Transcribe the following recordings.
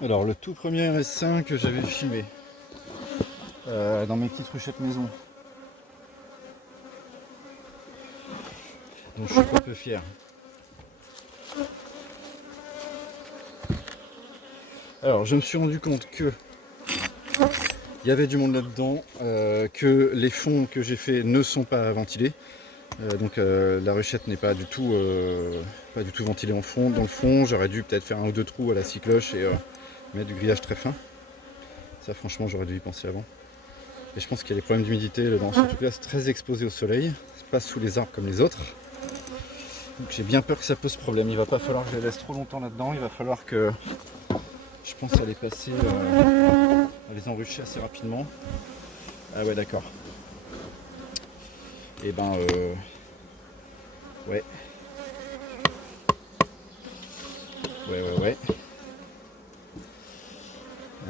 Alors le tout premier RS5 que j'avais filmé dans mes petites ruchettes maison, dont je suis un peu fier. Alors je me suis rendu compte que il y avait du monde là-dedans, que les fonds que j'ai fait ne sont pas ventilés, donc la ruchette n'est pas du tout ventilée en fond. Dans le fond, j'aurais dû peut-être faire un ou deux trous à la scie cloche et mettre du grillage très fin. Ça franchement j'aurais dû y penser avant. Et je pense qu'il y a des problèmes d'humidité dedans. En tout cas c'est très exposé au soleil, c'est pas sous les arbres comme les autres. Donc j'ai bien peur que ça pose problème. Il va pas falloir que je les laisse trop longtemps là-dedans, il va falloir que je pense à les passer, à les enrucher assez rapidement. Ah ouais d'accord. Et ben ouais. Ouais.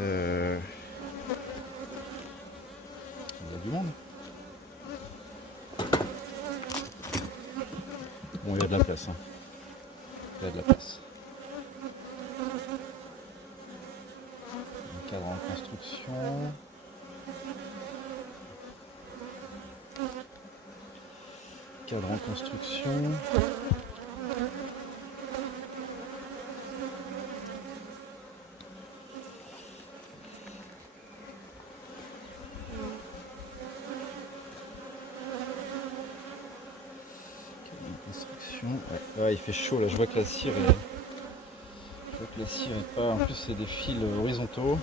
Il y a du monde. Bon, il y a de la place. Hein. Il y a de la place. Un cadre en construction. Cadre en construction. Ouais, il fait chaud là, je vois que la cire est pas. En plus c'est des fils horizontaux.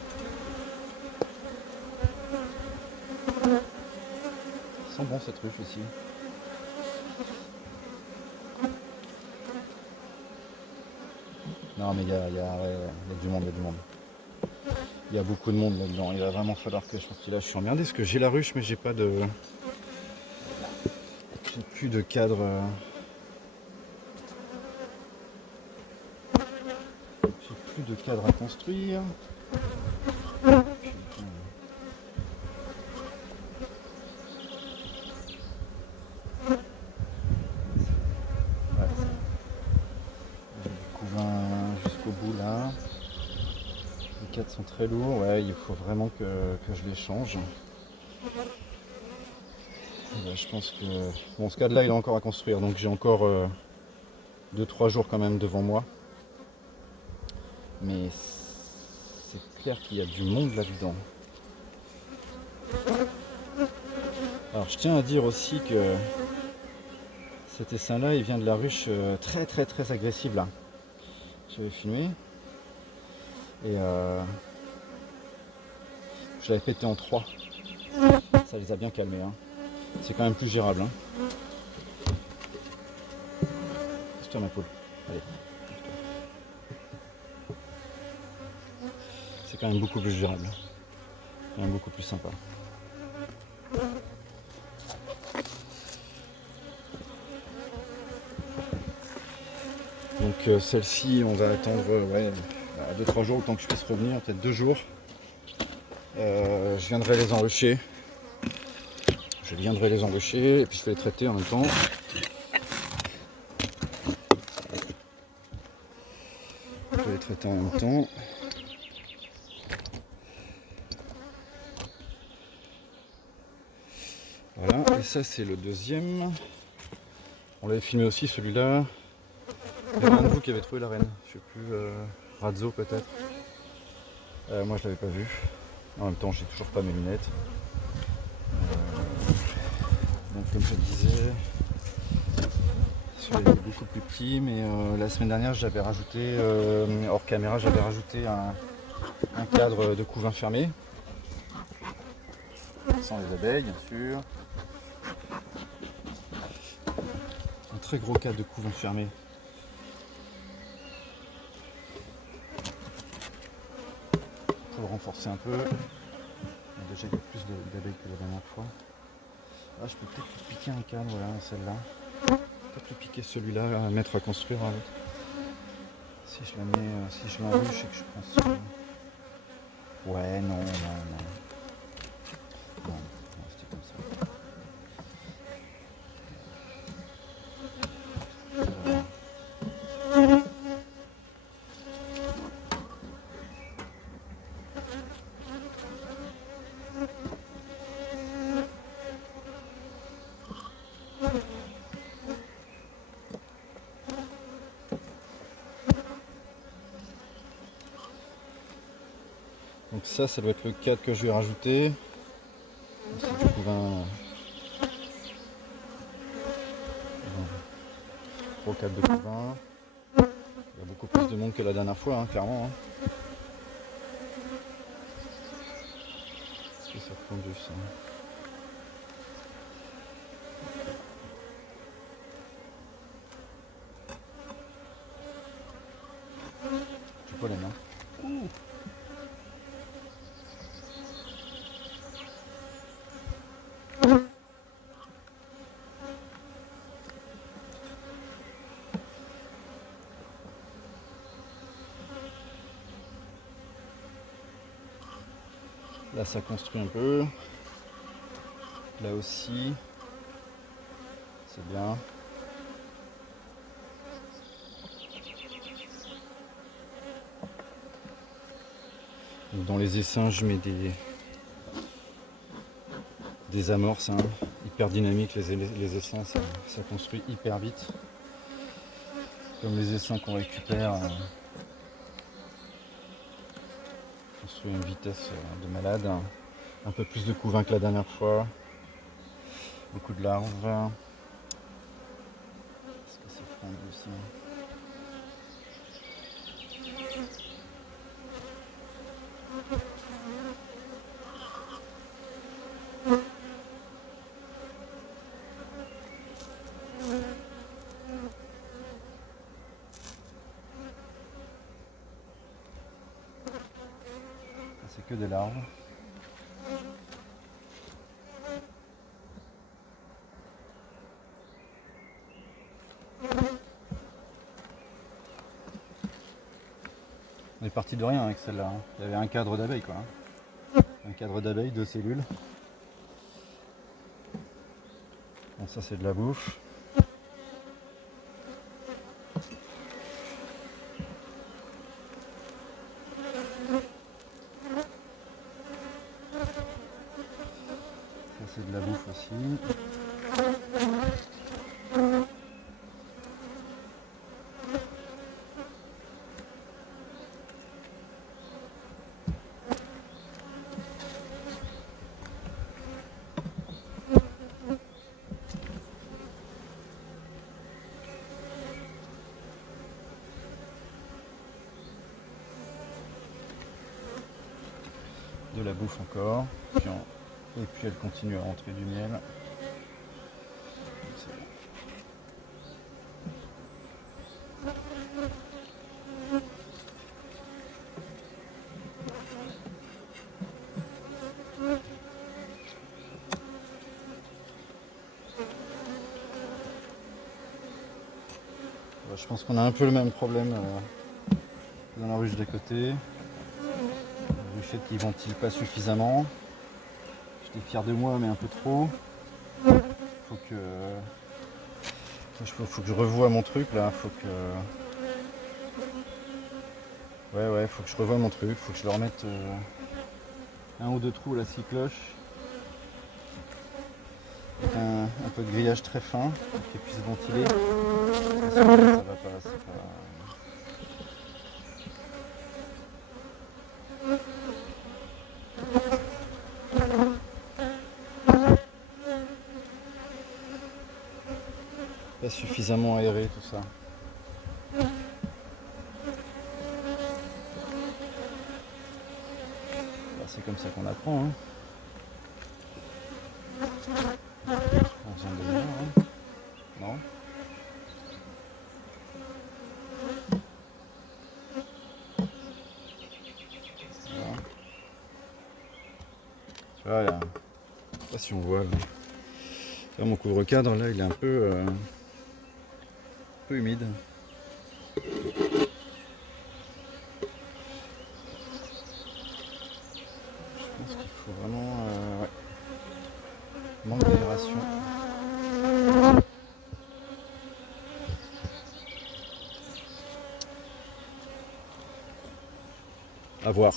Ça sent bon cette ruche aussi. Non mais il y a du monde, il y a du monde. Il y a beaucoup de monde là-dedans. Il va vraiment falloir que je pense que là je suis emmerdé parce que j'ai la ruche mais j'ai pas de. J'ai plus de cadre. J'ai plus de cadre à construire. Jusqu'au bout là. Les cadres sont très lourds, ouais, il faut vraiment que je les change. Et là, je pense que. Bon, ce cadre là il est encore à construire, donc j'ai encore 2-3 jours quand même devant moi. Mais c'est clair qu'il y a du monde là-dedans. Alors je tiens à dire aussi que cet essaim là il vient de la ruche très agressive là. J'avais filmé. Et je l'avais pété en 3. Ça les a bien calmés. Hein. C'est quand même plus gérable. Hein. Laisse-toi ma poule. Allez. C'est quand même beaucoup plus gérable. Quand même beaucoup plus sympa. Donc celle-ci, on va attendre 2-3 jours, le temps que je puisse revenir, peut-être 2 jours. Je viendrai les enrucher. Et puis je vais les traiter en même temps. Voilà, et ça c'est le deuxième. On l'avait filmé aussi celui-là. Il y avait un de vous qui avait trouvé la reine. Je sais plus, Razzo peut-être. Moi je l'avais pas vu. En même temps j'ai toujours pas mes lunettes. Donc comme je disais, celui-là est beaucoup plus petit, mais la semaine dernière j'avais rajouté, hors caméra, j'avais rajouté un cadre de couvain fermé. Sans les abeilles bien sûr. Un très gros cadre de couvain fermé. Pour le renforcer un peu. Il y a déjà plus d'abeilles que la dernière fois. Ah, je peux peut-être lui piquer un cadre, voilà, celle-là. Peut-être lui piquer celui-là à mettre à construire avec. Si je la mets, si je l'enruche et que je prends celui-là. Ouais, non, c'était comme ça. Donc ça doit être le cadre que je vais rajouter. C'est du couvain. Gros cadre de couvain. Il y a beaucoup plus de monde que la dernière fois, hein, clairement. Hein. C'est ça fondu ça. J'ai pas les mains. Là ça construit un peu. Là aussi. C'est bien. Dans les essaims, je mets des amorces, hein, hyper dynamiques. Les essaims, ça construit hyper vite. Comme les essaims qu'on récupère, construit à une vitesse de malade. Un peu plus de couvain que la dernière fois. Beaucoup de larves. Est-ce que c'est fondu aussi? C'est que des larves. On est parti de rien avec celle-là. Hein. Il y avait un cadre d'abeilles quoi. Hein. Un cadre d'abeilles, 2 cellules. Bon ça c'est de la bouffe. Ça c'est de la bouffe aussi. De la bouffe encore. Et puis elle continue à rentrer du miel. Je pense qu'on a un peu le même problème dans la ruche d'à côté. Les ruchettes qui ventilent pas suffisamment. J'étais fier de moi mais un peu trop. Faut que je revoie mon truc là. Faut que faut que je revoie mon truc. Faut que je le remette un ou deux trous à la scie cloche. Avec un peu de grillage très fin pour qu'il puisse ventiler. Ça va pas, c'est pas... Pas suffisamment aéré tout ça. C'est comme ça qu'on apprend. Hein. En faisant des erreurs, hein. Non. Voilà. Tu vois, là, je sais pas si on voit. Là, mon couvre-cadre, là, il est un peu humide. Manque d'aération. À voir.